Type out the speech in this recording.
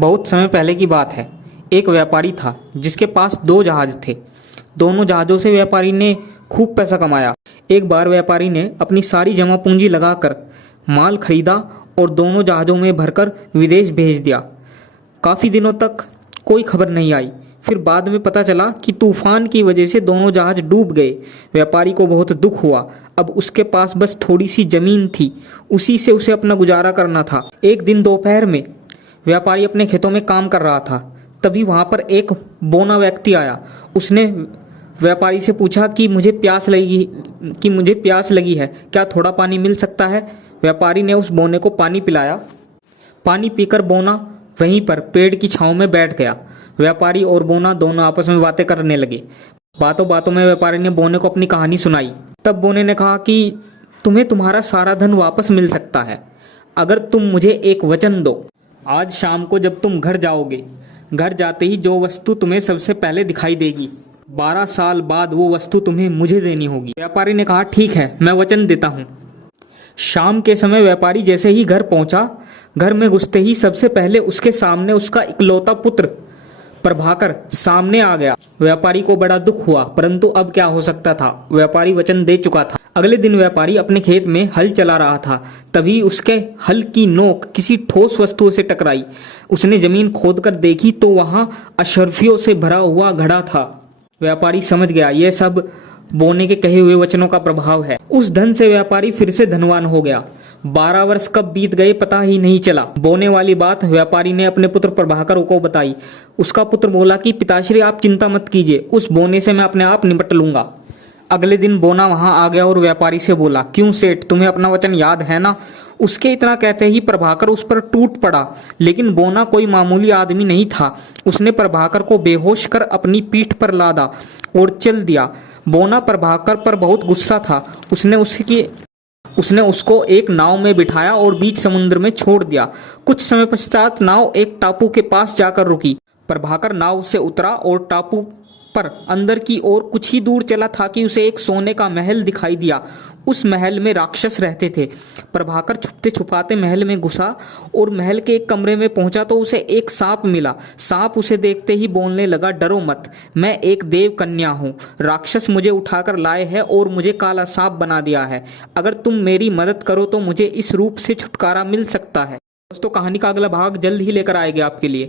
बहुत समय पहले की बात है। एक व्यापारी था जिसके पास दो जहाज थे। दोनों जहाज़ों से व्यापारी ने खूब पैसा कमाया। एक बार व्यापारी ने अपनी सारी जमा पूंजी लगाकर माल खरीदा और दोनों जहाज़ों में भरकर विदेश भेज दिया। काफ़ी दिनों तक कोई खबर नहीं आई। फिर बाद में पता चला कि तूफान की वजह से दोनों जहाज डूब गए। व्यापारी को बहुत दुख हुआ। अब उसके पास बस थोड़ी सी जमीन थी, उसी से उसे अपना गुजारा करना था। एक दिन दोपहर में व्यापारी अपने खेतों में काम कर रहा था। तभी वहाँ पर एक बौना व्यक्ति आया। उसने व्यापारी से पूछा कि मुझे प्यास लगी है, क्या थोड़ा पानी मिल सकता है। व्यापारी ने उस बौने को पानी पिलाया। पानी पीकर बौना वहीं पर पेड़ की छांव में बैठ गया। व्यापारी और बौना दोनों आपस में बातें करने लगे। बातों बातों में व्यापारी ने बौने को अपनी कहानी सुनाई। तब बौने ने कहा कि तुम्हें तुम्हारा सारा धन वापस मिल सकता है अगर तुम मुझे एक वचन दो। आज शाम को जब तुम घर जाओगे, घर जाते ही जो वस्तु तुम्हें सबसे पहले दिखाई देगी, 12 साल बाद वो वस्तु तुम्हें मुझे देनी होगी। व्यापारी ने कहा ठीक है, मैं वचन देता हूँ। शाम के समय व्यापारी जैसे ही घर पहुंचा, घर में घुसते ही सबसे पहले उसके सामने उसका इकलौता पुत्र प्रभाकर सामने आ गया। व्यापारी को बड़ा दुख हुआ, परंतु अब क्या हो सकता था, व्यापारी वचन दे चुका था। अगले दिन व्यापारी अपने खेत में हल चला रहा था। तभी उसके हल की नोक किसी ठोस वस्तु से टकराई। उसने जमीन खोदकर देखी तो वहां अशर्फियों से भरा हुआ घड़ा था। व्यापारी समझ गया यह सब बौने के कहे हुए वचनों का प्रभाव है। उस धन से व्यापारी फिर से धनवान हो गया। 12 वर्ष कब बीत गए पता ही नहीं चला। बौने वाली बात व्यापारी ने अपने पुत्र प्रभाकर को बताई। उसका पुत्र बोला कि पिताश्री आप चिंता मत कीजिए, उस बौने से मैं अपने आप निपट लूंगा। अगले दिन बौना वहां आ गया और व्यापारी से बोला, क्यों सेठ, तुम्हें अपना वचन याद है ना। उसके इतना कहते ही प्रभाकर उस पर टूट पड़ा। लेकिन बौना कोई मामूली आदमी नहीं था। उसने प्रभाकर को बेहोश कर अपनी पीठ पर लादा और चल दिया। बौना प्रभाकर पर बहुत गुस्सा था। उसने उसको एक नाव में बिठाया और बीच समुद्र में छोड़ दिया। कुछ समय पश्चात नाव एक टापू के पास जाकर रुकी। प्रभाकर नाव से उतरा और टापू पर अंदर की ओर कुछ ही दूर चला था कि उसे एक सोने का महल दिखाई दिया। उस महल में राक्षस रहते थे। प्रभाकर छुपते छुपाते महल में घुसा और महल के एक कमरे में पहुंचा तो उसे एक सांप मिला। सांप उसे देखते ही बोलने लगा, डरो मत, मैं एक देव कन्या हूँ। राक्षस मुझे उठाकर लाए हैं और मुझे काला सांप बना दिया है। अगर तुम मेरी मदद करो तो मुझे इस रूप से छुटकारा मिल सकता है। दोस्तों, कहानी का अगला भाग जल्द ही लेकर आएंगे आपके लिए।